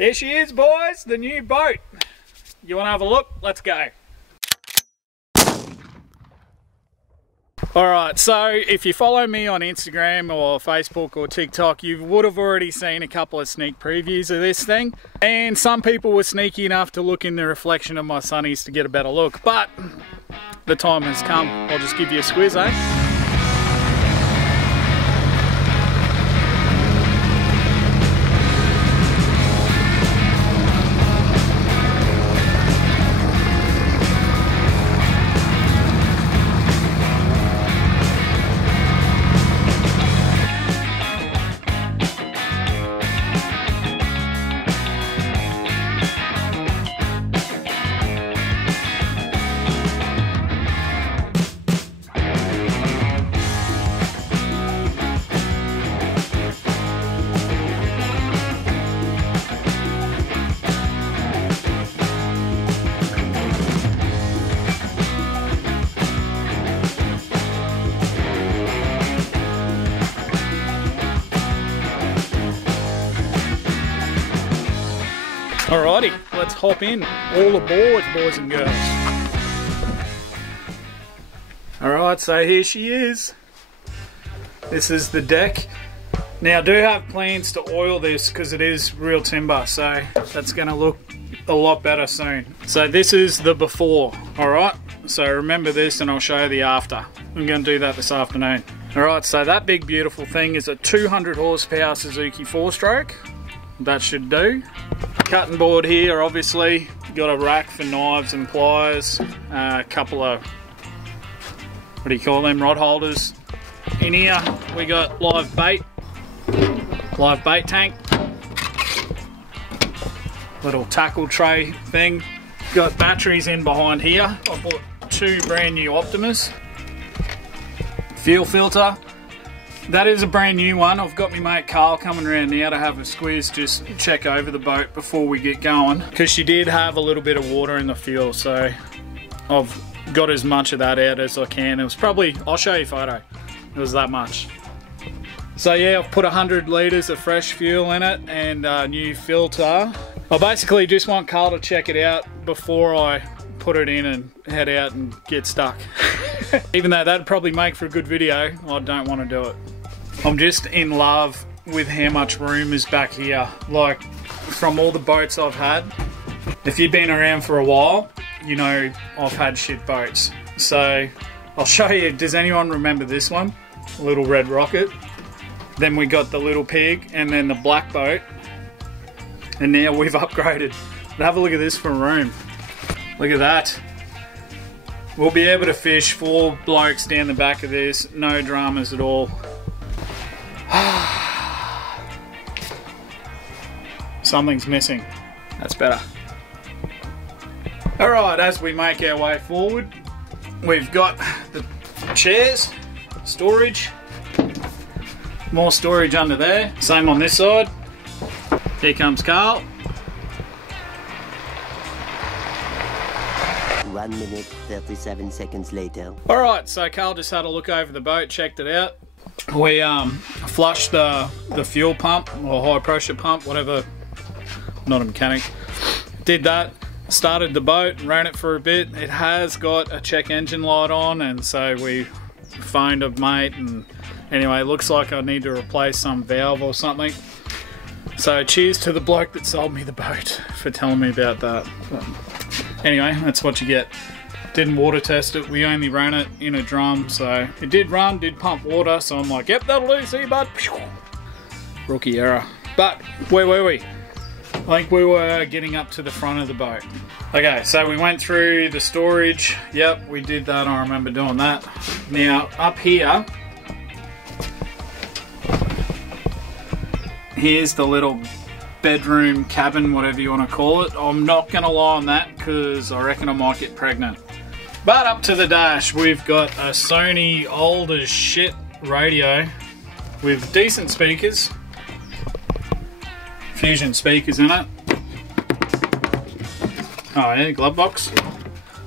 Here she is, boys, the new boat. You want to have a look? Let's go. Alright, so if you follow me on Instagram or Facebook or TikTok, you would have already seen a couple of sneak previews of this thing. And some people were sneaky enough to look in the reflection of my sunnies to get a better look. But the time has come. I'll just give you a squiz, eh? Alrighty, let's hop in. All aboard, boys and girls. Alright, so here she is. This is the deck. Now I do have plans to oil this because it is real timber, so that's going to look a lot better soon. So this is the before, alright? So remember this and I'll show you the after. I'm going to do that this afternoon. Alright, so that big beautiful thing is a 200 horsepower Suzuki 4-stroke. That should do. Cutting board here, obviously. Got a rack for knives and pliers. A couple of, what do you call them, rod holders. In here we got live bait tank. Little tackle tray thing. Got batteries in behind here. I bought 2 brand new Optimus. Fuel filter. That is a brand new one. I've got my mate Carl coming around now to have a squeeze, just check over the boat before we get going. Because she did have a little bit of water in the fuel, so I've got as much of that out as I can. It was probably, I'll show you a photo, it was that much. So yeah, I've put 100 litres of fresh fuel in it and a new filter. I basically just want Carl to check it out before I put it in and head out and get stuck. Even though that'd probably make for a good video, I don't want to do it. I'm just in love with how much room is back here. Like, from all the boats I've had, if you've been around for a while, you know I've had shit boats. So I'll show you, does anyone remember this one? Little red rocket. Then we got the little pig and then the black boat. And now we've upgraded. But have a look at this for room. Look at that. We'll be able to fish 4 blokes down the back of this, no dramas at all. Something's missing. That's better. Alright, as we make our way forward, we've got the chairs, storage, more storage under there, same on this side. Here comes Carl. 1 minute, 37 seconds later. Alright, so Carl just had a look over the boat, checked it out. We flushed the fuel pump, or high pressure pump, whatever, not a mechanic. Did that, started the boat, ran it for a bit. It has got a check engine light on, and so we phoned a mate, and anyway, it looks like I need to replace some valve or something. So cheers to the bloke that sold me the boat for telling me about that. But anyway, that's what you get. Didn't water test it, we only ran it in a drum, so it did run, did pump water, so I'm like, yep, that'll do, see bud. Rookie error. But where were we? I think we were getting up to the front of the boat. Okay, so we went through the storage. Yep, we did that, I remember doing that. Now, up here, here's the little bedroom, cabin, whatever you want to call it. I'm not going to lie on that because I reckon I might get pregnant. But up to the dash, we've got a Sony old as shit radio with decent speakers. Fusion speakers in it. Oh yeah, glove box.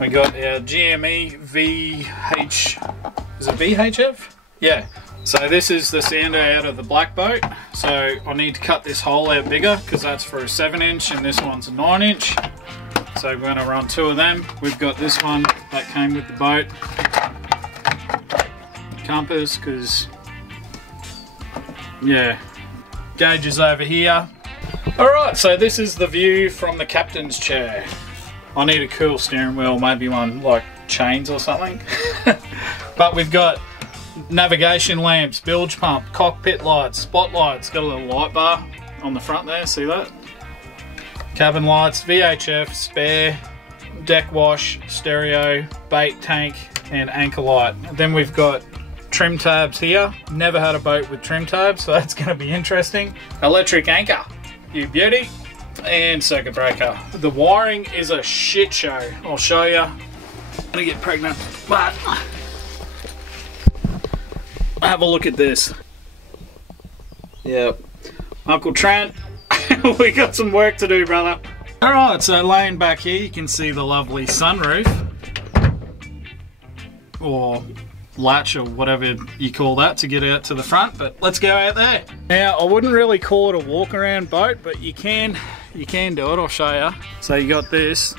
We got our GME VH, is it VHF? Yeah, So this is the sander out of the black boat. So I need to cut this hole out bigger because that's for a 7-inch and this one's a 9-inch. So we're going to run 2 of them. We've got this one that came with the boat. Compass, because yeah, gauge is over here. Alright, so this is the view from the captain's chair. I need a cool steering wheel, maybe one like chains or something. But we've got navigation lamps, bilge pump, cockpit lights, spotlights, got a little light bar on the front there, see that? Cabin lights, VHF, spare, deck wash, stereo, bait tank and anchor light. And then we've got trim tabs here. Never had a boat with trim tabs, so that's going to be interesting. Electric anchor, you beauty, and circuit breaker. The wiring is a shit show. I'll show you. I'm gonna get pregnant, but have a look at this. Yep, Uncle Trent, we got some work to do, brother. Alright, so laying back here you can see the lovely sunroof, or latch or whatever you call that to get out to the front, but let's go out there. Now I wouldn't really call it a walk around boat, but you can do it. I'll show you. So you got this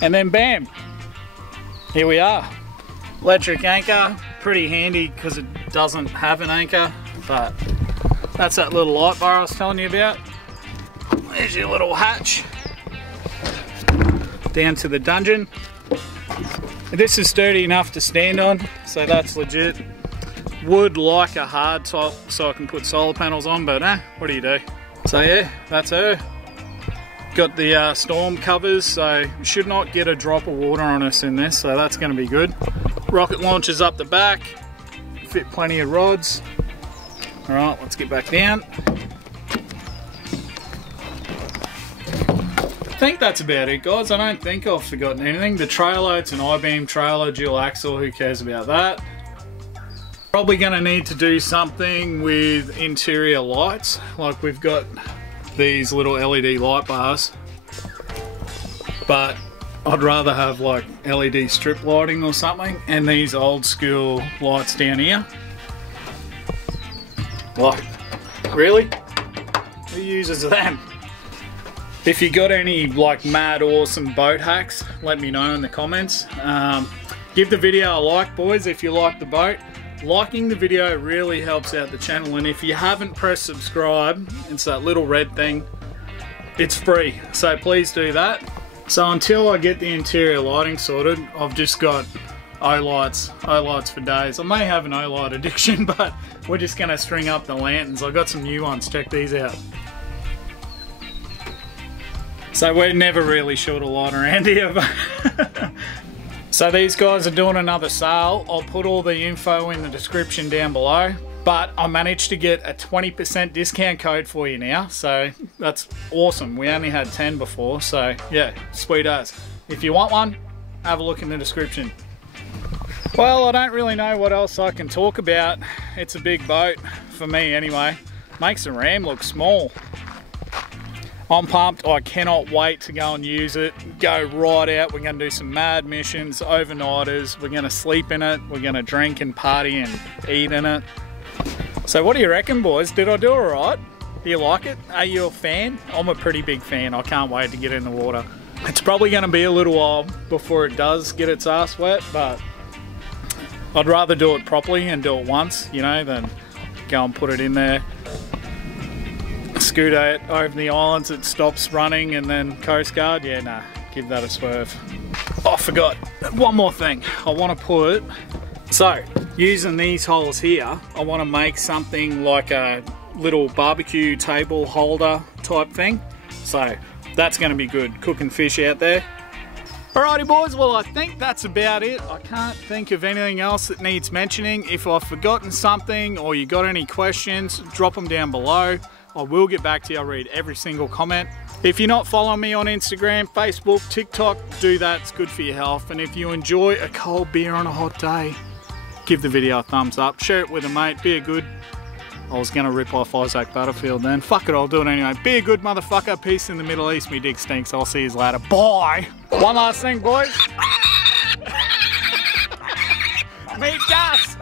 and then bam, here we are. Electric anchor, pretty handy because it doesn't have an anchor, but that's that little light bar I was telling you about. There's your little hatch down to the dungeon. This is sturdy enough to stand on, so that's legit. Would like a hard top so I can put solar panels on, but what do you do? So yeah, that's her. Got the storm covers, so should not get a drop of water on us in this, so that's going to be good. Rocket launchers up the back, fit plenty of rods. Alright, let's get back down. I think that's about it, guys. I don't think I've forgotten anything. The trailer, it's an I-beam trailer, dual axle, who cares about that? Probably going to need to do something with interior lights, like we've got these little LED light bars, but I'd rather have like LED strip lighting or something, and these old school lights down here. What? Really? Who uses them? If you got any like mad awesome boat hacks, let me know in the comments. Give the video a like, boys, if you like the boat. Liking the video really helps out the channel, and if you haven't pressed subscribe, it's that little red thing, it's free, so please do that. So until I get the interior lighting sorted, I've just got O-lights for days. I may have an O-light addiction, but we're just gonna string up the lanterns. I've got some new ones, check these out. So we're never really short of light around here, but so these guys are doing another sale. I'll put all the info in the description down below, but I managed to get a 20% discount code for you now, so that's awesome. We only had 10 before, so yeah, sweet as. If you want one, have a look in the description. Well, I don't really know what else I can talk about. It's a big boat, for me anyway. Makes the Ram look small. I'm pumped. I cannot wait to go and use it. Go right out. We're going to do some mad missions, overnighters. We're going to sleep in it. We're going to drink and party and eat in it. So what do you reckon, boys? Did I do alright? Do you like it? Are you a fan? I'm a pretty big fan. I can't wait to get in the water. It's probably going to be a little while before it does get its ass wet, but I'd rather do it properly and do it once, you know, than go and put it in there. Scoot it over the islands, it stops running, and then Coast Guard, yeah, nah, give that a swerve. Oh, I forgot, one more thing. I want to put, so using these holes here, I want to make something like a little barbecue table holder type thing. So that's going to be good, cooking fish out there. Alrighty boys, well I think that's about it. I can't think of anything else that needs mentioning. If I've forgotten something or you got any questions, drop them down below. I will get back to you. I'll read every single comment. If you're not following me on Instagram, Facebook, TikTok, do that. It's good for your health. And if you enjoy a cold beer on a hot day, give the video a thumbs up. Share it with a mate. Be a good... I was going to rip off Isaac Butterfield then. Fuck it, I'll do it anyway. Be a good motherfucker. Peace in the Middle East. Me dick stinks. I'll see you later. Bye. One last thing, boys. Meet Gus.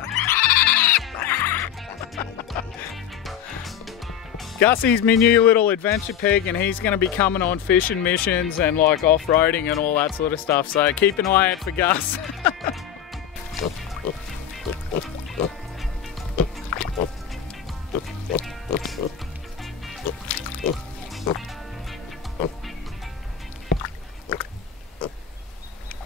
Gussie's my new little adventure pig, and he's going to be coming on fishing missions and like off-roading and all that sort of stuff. So keep an eye out for Gus.